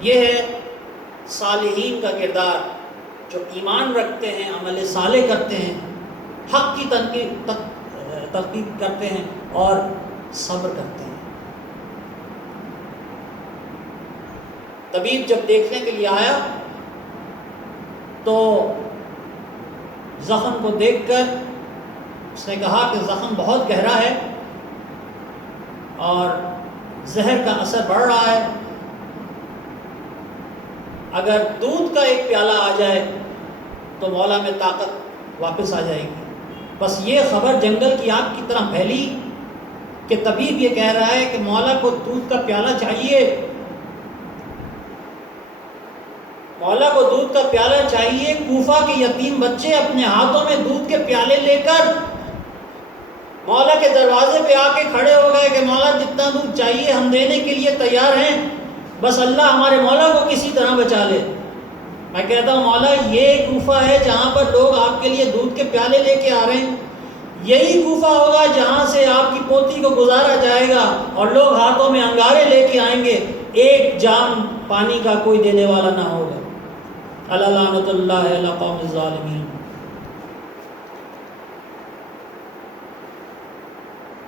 یہ ہے صالحین کا کردار، جو ایمان رکھتے ہیں، عمل صالح کرتے ہیں، حق کی تحقیق کرتے ہیں اور صبر کرتے ہیں۔ طبیب جب دیکھنے کے لیے آیا تو زخم کو دیکھ کر اس نے کہا کہ زخم بہت گہرا ہے اور زہر کا اثر بڑھ رہا ہے، اگر دودھ کا ایک پیالہ آ جائے تو مولا میں طاقت واپس آ جائے گی۔ بس یہ خبر جنگل کی آگ کی طرح پھیلی کہ طبیب یہ کہہ رہا ہے کہ مولا کو دودھ کا پیالہ چاہیے، مولا کو دودھ کا پیالہ چاہیے۔ کوفہ کے یتیم بچے اپنے ہاتھوں میں دودھ کے پیالے لے کر مولا کے دروازے پہ آ کے کھڑے ہو گئے کہ مولا جتنا دودھ چاہیے ہم دینے کے لیے تیار ہیں، بس اللہ ہمارے مولا کو کسی طرح بچا لے۔ میں کہتا ہوں مولا یہ کوفہ ہے جہاں پر لوگ آپ کے لیے دودھ کے پیالے لے کے آ رہے ہیں، یہی کوفہ ہوگا جہاں سے آپ کی پوتی کو گزارا جائے گا اور لوگ ہاتھوں میں انگارے لے کے آئیں گے، ایک جام پانی کا کوئی دینے والا نہ ہوگا۔ الا لعنت اللہ علی القوم الظالمین۔